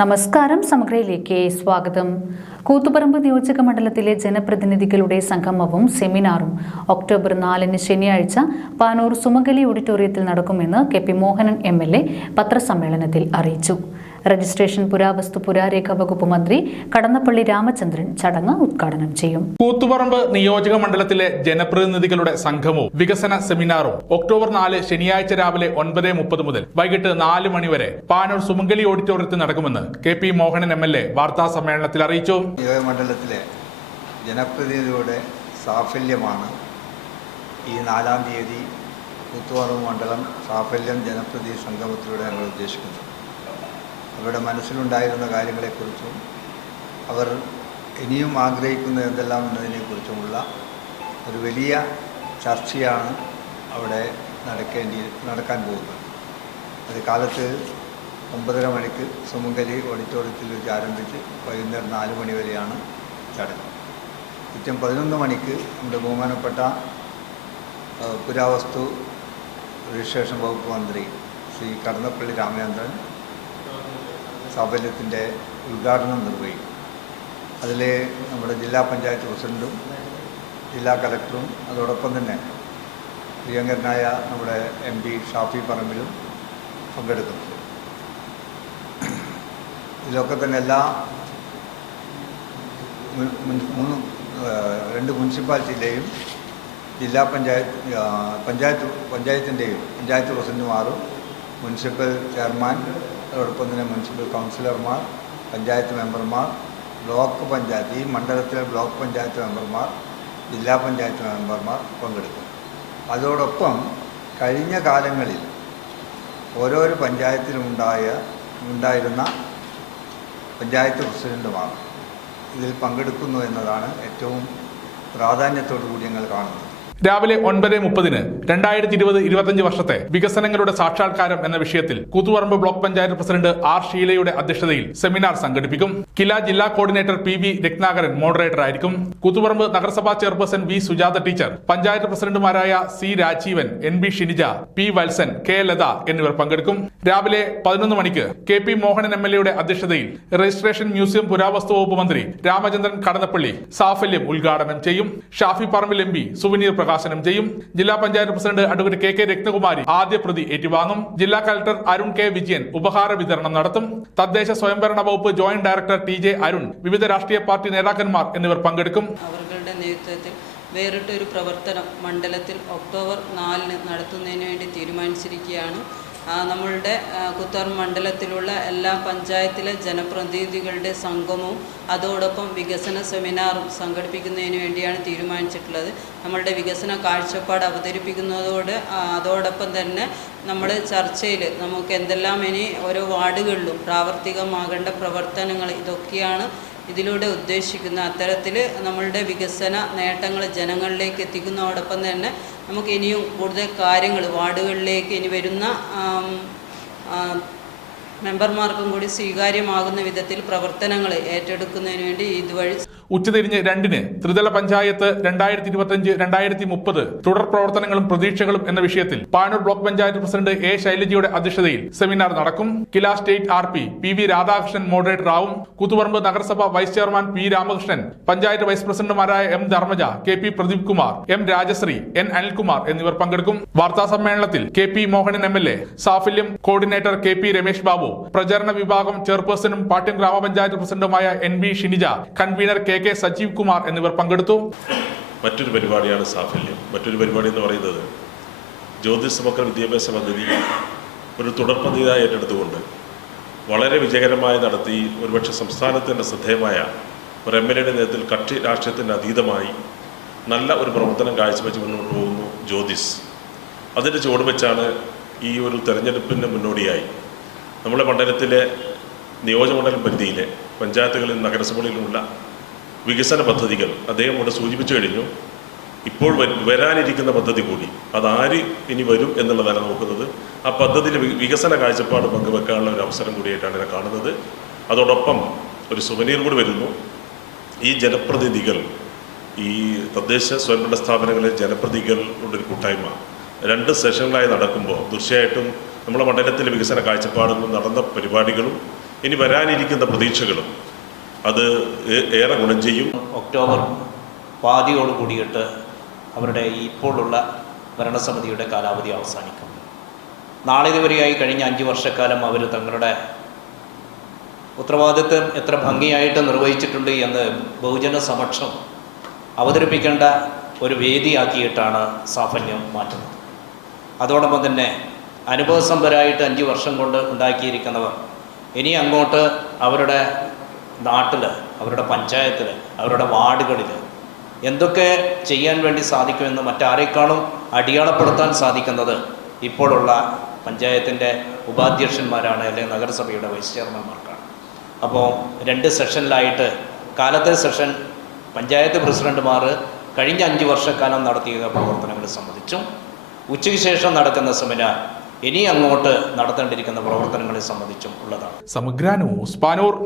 നമസ്കാരം, സമഗ്രയിലേക്ക് സ്വാഗതം. കൂത്തുപറമ്പ് നിയോജക മണ്ഡലത്തിലെ ജനപ്രതിനിധികളുടെ സംഗമവും സെമിനാറും ഒക്ടോബർ 4 ശനിയാഴ്ച പാനൂർ സുമംഗലി ഓഡിറ്റോറിയത്തിൽ നടക്കുമെന്ന് കെ.പി. മോഹനൻ എം.എൽ.എ. പത്രസമ്മേളനത്തിൽ അറിയിച്ചു. രജിസ്ട്രേഷൻ പുരാവസ്തു പുരാരേഖ വകുപ്പ് മന്ത്രി കടന്നപ്പള്ളി രാമചന്ദ്രൻ ചടങ്ങ് ഉദ്ഘാടനം ചെയ്യും. കൂത്തുപറമ്പ് നിയോജക മണ്ഡലത്തിലെ ജനപ്രതിനിധികളുടെ സംഗമവും വികസന സെമിനാറും ഒക്ടോബർ 4 ശനിയാഴ്ച രാവിലെ 9:30 മുതൽ വൈകിട്ട് 4 മണി വരെ പാനൂർ സുമംഗലി ഓഡിറ്റോറിയത്തിൽ നടക്കുമെന്ന് കെ.പി. മോഹനൻ എം.എൽ.എ. വാർത്താ സമ്മേളനത്തിൽ അറിയിച്ചു. നിയോജക മണ്ഡലത്തിലെ ജനപ്രതിനിധികളുടെ സാഫല്യമാണ് ഈ 4-ാം തീയതി കൂത്തുപറമ്പ് മണ്ഡലം സാഫല്യം ജനപ്രതിനിധി സംഗമത്തിലൂടെ ഞങ്ങൾ ഉദ്ദേശിക്കുന്നത്. അവരുടെ മനസ്സിലുണ്ടായിരുന്ന കാര്യങ്ങളെക്കുറിച്ചും അവർ ഇനിയും ആഗ്രഹിക്കുന്ന എന്തെല്ലാം എന്നതിനെക്കുറിച്ചുമുള്ള ഒരു വലിയ ചർച്ചയാണ് അവിടെ നടക്കാൻ പോകുന്നത്. അത് കാലത്ത് 9:30 മണിക്ക് സുമംഗലി ഓഡിറ്റോറിയത്തിൽ വെച്ച് ആരംഭിച്ച് വൈകുന്നേരം 4 മണി വരെയാണ് ചടങ്ങ്. കൃത്യം 11 മണിക്ക് നമ്മുടെ ബഹുമാനപ്പെട്ട പുരാവസ്തു രജിസ്ട്രേഷൻ വകുപ്പ് മന്ത്രി ശ്രീ കടന്നപ്പള്ളി രാമചന്ദ്രൻ സാഫല്യത്തിൻ്റെ ഉദ്ഘാടനം നിർവഹിക്കും. അതിൽ നമ്മുടെ ജില്ലാ പഞ്ചായത്ത് പ്രസിഡൻറ്റും ജില്ലാ കലക്ടറും അതോടൊപ്പം തന്നെ പ്രിയങ്കരനായ നമ്മുടെ എം പി ഷാഫി പറമ്പിലും പങ്കെടുക്കുന്നു. ഇതിലൊക്കെ തന്നെ എല്ലാ 2 മുനിസിപ്പാലിറ്റിയിലെയും ജില്ലാ പഞ്ചായത്തിൻ്റെയും പഞ്ചായത്ത് പ്രസിഡന്റുമാരും മുനിസിപ്പൽ ചെയർമാൻ അതോടൊപ്പം തന്നെ മുനിസിപ്പൽ കൗൺസിലർമാർ, പഞ്ചായത്ത് മെമ്പർമാർ, ഈ മണ്ഡലത്തിലെ ബ്ലോക്ക് പഞ്ചായത്ത് മെമ്പർമാർ, ജില്ലാ പഞ്ചായത്ത് മെമ്പർമാർ പങ്കെടുക്കും. അതോടൊപ്പം കഴിഞ്ഞ കാലങ്ങളിൽ ഓരോരോ പഞ്ചായത്തിലും ഉണ്ടായിരുന്ന പഞ്ചായത്ത് പ്രസിഡന്റുമാർ ഇതിൽ പങ്കെടുക്കുന്നു എന്നതാണ് ഏറ്റവും പ്രാധാന്യത്തോടു കൂടി ഞങ്ങൾ കാണുന്നത്. രാവിലെ 9:30 2020-25 വർഷത്തെ വികസനങ്ങളുടെ സാക്ഷാത്കാരം എന്ന വിഷയത്തിൽ Koothuparamba block panchayat president R ഷീലയുടെ അധ്യക്ഷതയിൽ സെമിനാർ സംഘടിപ്പിക്കും. കില ജില്ലാ coordinator P V Ratnakaran moderator ആയിരിക്കും. കൂത്തുപറമ്പ് നഗരസഭാ chairperson V Sujatha teacher, panchayat പ്രസിഡന്റുമാരായ C Rajeevan, N B Shinija, P Valsan, K Latha എന്നിവർ പങ്കെടുക്കും. രാവിലെ 11 മണിക്ക് കെ.പി. മോഹനൻ എം.എൽ.എയുടെ അധ്യക്ഷതയിൽ രജിസ്ട്രേഷൻ മ്യൂസിയം പുരാവസ്തു വകുപ്പ് മന്ത്രി രാമചന്ദ്രൻ കടന്നപ്പള്ളി സാഫല്യം ഉദ്ഘാടനം ചെയ്യും. ഷാഫി പറമ്പിൽ എം.പി. സുവനീർ പ്രകാശനം ചെയ്യും. ജില്ലാ panchayat president advocate K K. Ratnakumari ആദ്യ പ്രതി ഏറ്റുവാങ്ങും. ജില്ലാ കളക്ടർ അരുൺ കെ. വിജയൻ ഉപഹാര വിതരണം നടത്തും. തദ്ദേശ സ്വയംഭരണ വകുപ്പ് ജോയിന്റ് ഡയറക്ടർ ടി.ജെ. അരുൺ, വിവിധ രാഷ്ട്രീയ പാർട്ടി നേതാക്കന്മാർ എന്നിവർ പങ്കെടുക്കും. അവരുടെ നേതൃത്വത്തിൽ വേറിട്ടൊരു പ്രവർത്തനം മണ്ഡലത്തിൽ ഒക്ടോബർ 4 നടത്തുന്നതിന് വേണ്ടി തീരുമാനിച്ചിരിക്കുകയാണ്. നമ്മളുടെ കൂത്തുപറമ്പ് മണ്ഡലത്തിലുള്ള എല്ലാ പഞ്ചായത്തിലെ ജനപ്രതിനിധികളുടെ സംഗമവും അതോടൊപ്പം വികസന സെമിനാറും സംഘടിപ്പിക്കുന്നതിന് വേണ്ടിയാണ് തീരുമാനിച്ചിട്ടുള്ളത്. നമ്മളുടെ വികസന കാഴ്ചപ്പാട് അതോടൊപ്പം തന്നെ നമ്മൾ ചർച്ചയിൽ നമുക്ക് എന്തെല്ലാം ഇനി ഓരോ വാർഡുകളിലും പ്രാവർത്തികമാകേണ്ട പ്രവർത്തനങ്ങൾ ഇതൊക്കെയാണ് ഇതിലൂടെ ഉദ്ദേശിക്കുന്ന. അത്തരത്തിൽ നമ്മളുടെ വികസന നേട്ടങ്ങൾ ജനങ്ങളിലേക്ക് എത്തിക്കുന്നതോടൊപ്പം തന്നെ നമുക്ക് ഇനിയും കൂടുതൽ കാര്യങ്ങൾ വാർഡുകളിലേക്ക് ഇനി വരുന്ന മെമ്പർമാർക്കും കൂടി സ്വീകാര്യമാകുന്ന വിധത്തിൽ പ്രവർത്തനങ്ങൾ ഏറ്റെടുക്കുന്നതിന് വേണ്ടി ഇതുവഴി ഉച്ചതിരിഞ്ഞ് 2 ത്രിതല പഞ്ചായത്ത് 2025-2030 തുടർ പ്രവർത്തനങ്ങളും പ്രതീക്ഷകളും എന്ന വിഷയത്തിൽ Panoor block panchayat president A. ശൈലജയുടെ അധ്യക്ഷതയിൽ സെമിനാർ നടക്കും. KILA state R P V Radhakrishnan moderator ആവും. കൂത്തുപറമ്പ് നഗരസഭ vice chairman P Ramakrishnan, panchayat vice പ്രസിഡന്റുമാരായ M Dharmaja, K P Pradeep Kumar, M Rajasree, N Anilkumar എന്നിവർ പങ്കെടുക്കും. വാർത്താ സമ്മേളനത്തിൽ K P. Mohanan MLA., Saphalyam coordinator K P. Ramesh Babu, പ്രചരണ വിഭാഗം ചെയർപേഴ്സണും പാട്യം ഗ്രാമപഞ്ചായത്ത് പ്രസിഡന്റുമായ N B Shinija, convener K Sajeev Kumar എന്നിവർ പങ്കെടുത്തു. മറ്റൊരു പരിപാടിയാണ് സാഫല്യം. മറ്റൊരു പരിപാടി എന്ന് പറയുന്നത് ജ്യോതിസ് മക്കൾ വിദ്യാഭ്യാസ പദ്ധതി ഒരു തുടർ പദ്ധതിയായി ഏറ്റെടുത്തുകൊണ്ട് വളരെ വിജയകരമായി നടത്തി ഒരുപക്ഷെ സംസ്ഥാനത്തിൻ്റെ ശ്രദ്ധേയമായ ഒരു എം.എൽ.എയുടെ നേതൃത്വത്തിൽ കക്ഷി രാഷ്ട്രീയത്തിന് അതീതമായി നല്ല ഒരു പ്രവർത്തനം കാഴ്ചവെച്ച് മുന്നോട്ട് പോകുന്നു ജ്യോതിസ്. അതിൻ്റെ ചുവട് വെച്ചാണ് ഈ ഒരു തെരഞ്ഞെടുപ്പിന് മുന്നോടിയായി നമ്മുടെ മണ്ഡലത്തിലെ നിയോജകമണ്ഡലം പരിധിയിലെ പഞ്ചായത്തുകളിൽ നഗരസഭകളിലുമുള്ള വികസന പദ്ധതികൾ അദ്ദേഹം ഇവിടെ സൂചിപ്പിച്ചു കഴിഞ്ഞു. ഇപ്പോൾ വരാനിരിക്കുന്ന പദ്ധതി കൂടി അതാര് ഇനി വരും എന്നുള്ളതാണ് നോക്കുന്നത്. ആ പദ്ധതിയിൽ വികസന കാഴ്ചപ്പാട് പങ്കുവെക്കാനുള്ള ഒരു അവസരം കൂടിയായിട്ടാണ് ഇതിനെ കാണുന്നത്. അതോടൊപ്പം ഒരു സുവനീർ കൂടി വരുന്നു. ഈ ജനപ്രതിനിധികൾ, ഈ തദ്ദേശ സ്വയംഭരണ സ്ഥാപനങ്ങളിലെ ജനപ്രതിനിധികളുടെ ഒരു കൂട്ടായ്മ 2 സെഷനുകളായി നടക്കുമ്പോൾ തീർച്ചയായിട്ടും നമ്മുടെ മണ്ഡലത്തിലെ വികസന കാഴ്ചപ്പാടുകളും നടന്ന പരിപാടികളും ഇനി വരാനിരിക്കുന്ന പ്രതീക്ഷകളും അത് ഏറെ ഗുണം ചെയ്യും. ഒക്ടോബർ പാതിയോട് കൂടിയിട്ട് അവരുടെ ഇപ്പോഴുള്ള ഭരണസമിതിയുടെ കാലാവധി അവസാനിക്കും. നാളിതുവരെയായി കഴിഞ്ഞ 5 വർഷക്കാലം അവർ തങ്ങളുടെ ഉത്തരവാദിത്വം എത്ര ഭംഗിയായിട്ട് നിർവഹിച്ചിട്ടുണ്ട് എന്ന് ബഹുജന സമക്ഷം അവതരിപ്പിക്കേണ്ട ഒരു വേദിയാക്കിയിട്ടാണ് സാഫല്യം മാറ്റുന്നത്. അതോടൊപ്പം തന്നെ അനുഭവസമ്പന്നരായിട്ട് 5 വർഷം കൊണ്ട് ഉണ്ടാക്കിയിരിക്കുന്നവർ ഇനി അങ്ങോട്ട് അവരുടെ നാട്ടിൽ, അവരുടെ പഞ്ചായത്തിൽ, അവരുടെ വാർഡുകളിൽ എന്തൊക്കെ ചെയ്യാൻ വേണ്ടി സാധിക്കുമെന്ന് മറ്റാരേക്കാളും അടിയാളപ്പെടുത്താൻ സാധിക്കുന്നത് ഇപ്പോഴുള്ള പഞ്ചായത്തിൻ്റെ ഉപാധ്യക്ഷന്മാരാണ്, അല്ലെങ്കിൽ നഗരസഭയുടെ വൈസ് ചെയർമാൻമാർക്കാണ്. അപ്പോൾ 2 സെഷനിലായിട്ട് കാലത്തെ സെഷൻ പഞ്ചായത്ത് പ്രസിഡന്റുമാർ കഴിഞ്ഞ 5 വർഷക്കാലം നടത്തിയ പ്രവർത്തനങ്ങളെ സംബന്ധിച്ചും ഉച്ചയ്ക്ക് ശേഷം നടക്കുന്ന സെമിനാർ ഇനി അങ്ങോട്ട് നടത്തേണ്ടിയിരിക്കുന്ന പ്രവർത്തനങ്ങളെ സംബന്ധിച്ചും ഉള്ളതാണ്. സമഗ്ര ന്യൂസ് പാനൂർ.